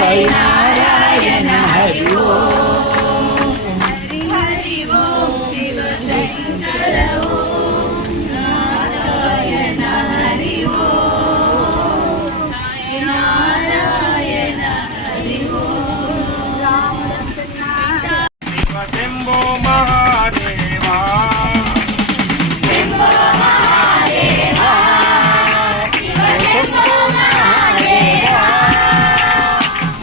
साई नारायण हरि ओम हरि हरि ओम शिव शंकर ओम नारायण हरि ओम साई नारायण हरि ओम राम शंभो महादेवा शंभो महादेवा शिव शंभो महादेवा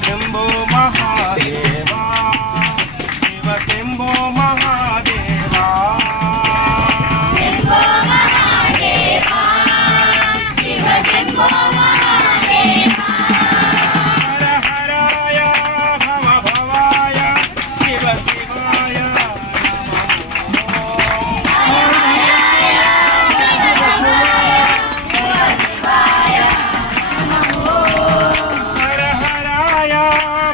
शंभो महादेवा शिव शंभो महादेवा शंभो महादेवा शिव शंभो महादेवा हर हराय भव भवाय शिव शिवाय हर हराय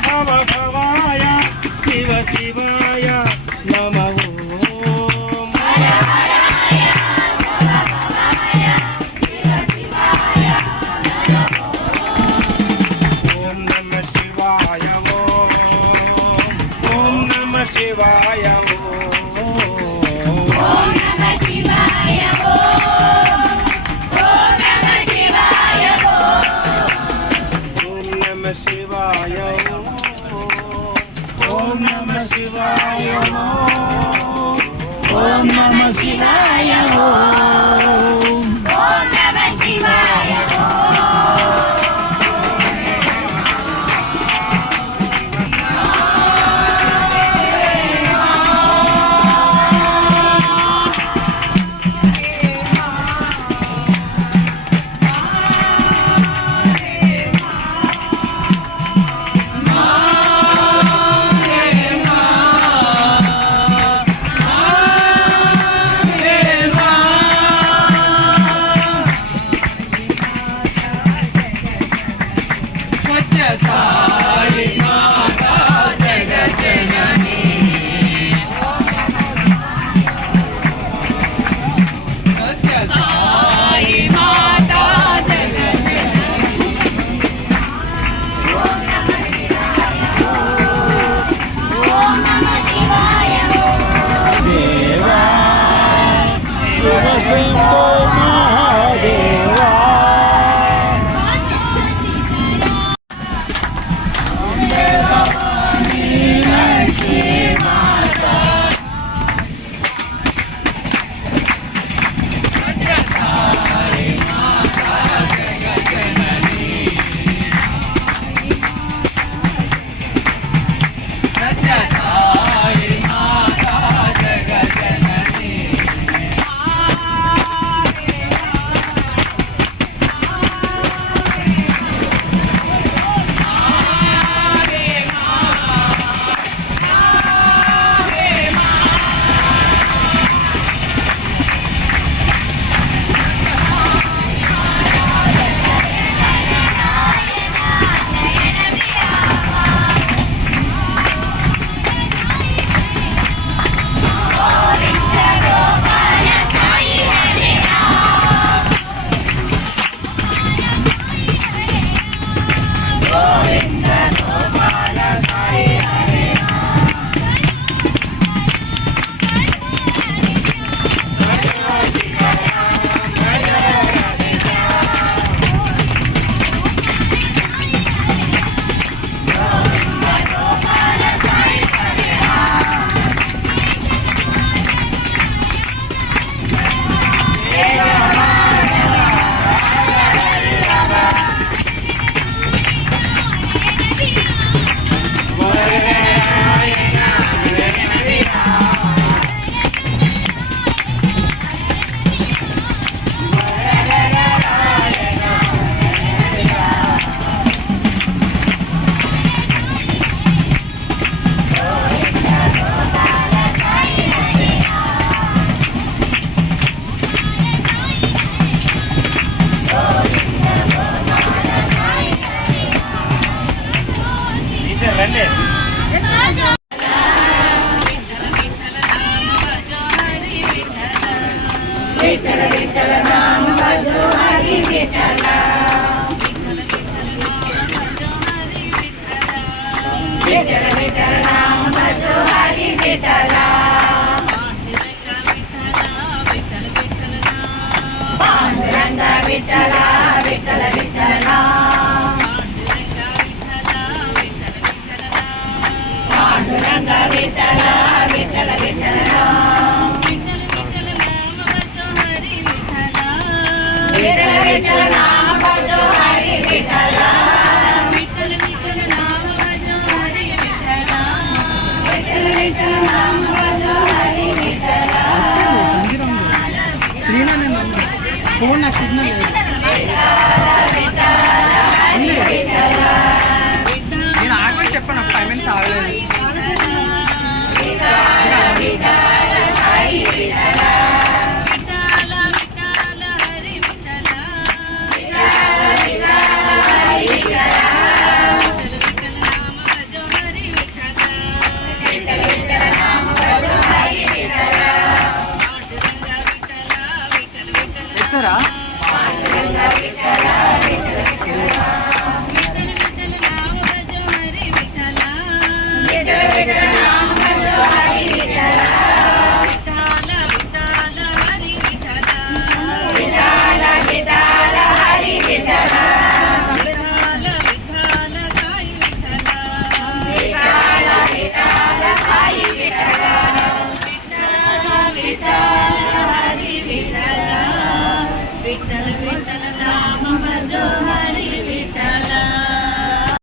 भव भवाय शिव शिवाय नमः ओम नमः शिवाय ओम नमः शिवाय ओम नमः शिवाय ओम नमः शिवाय ओम नमः शिवाय ओम नमः शिवाय ओम नमः शिवाय ओम ओम नमः शिवाय ओम नमः शिवाय देवा शिव शंभो महादेवा विठ्ठल विठ्ठल नाम भजो हरी विठ्ठल विठ्ठल विठ्ठल नाम भजो हरी विठ्ठला पांडुरंगा विठ्ठला विठ्ठल विठ्ठल नाम पांडुरंगा विठ्ठला विठ्ठल विठ्ठल नाम विठ्ठल विठ्ठल नाम भजो हरी विठ्ठला विठ्ठल विठ्ठल नाम भजो हरी विठ्ठला विठ्ठल विठ्ठल नाम भजो हरी विठ्ठला ఫోన్ నాకు సిగ్నల్ లేదు నేను ఆగమని చెప్పాను 5 minutes ఆగలేదు ఎత్తరా विठ्ठल विठ्ठल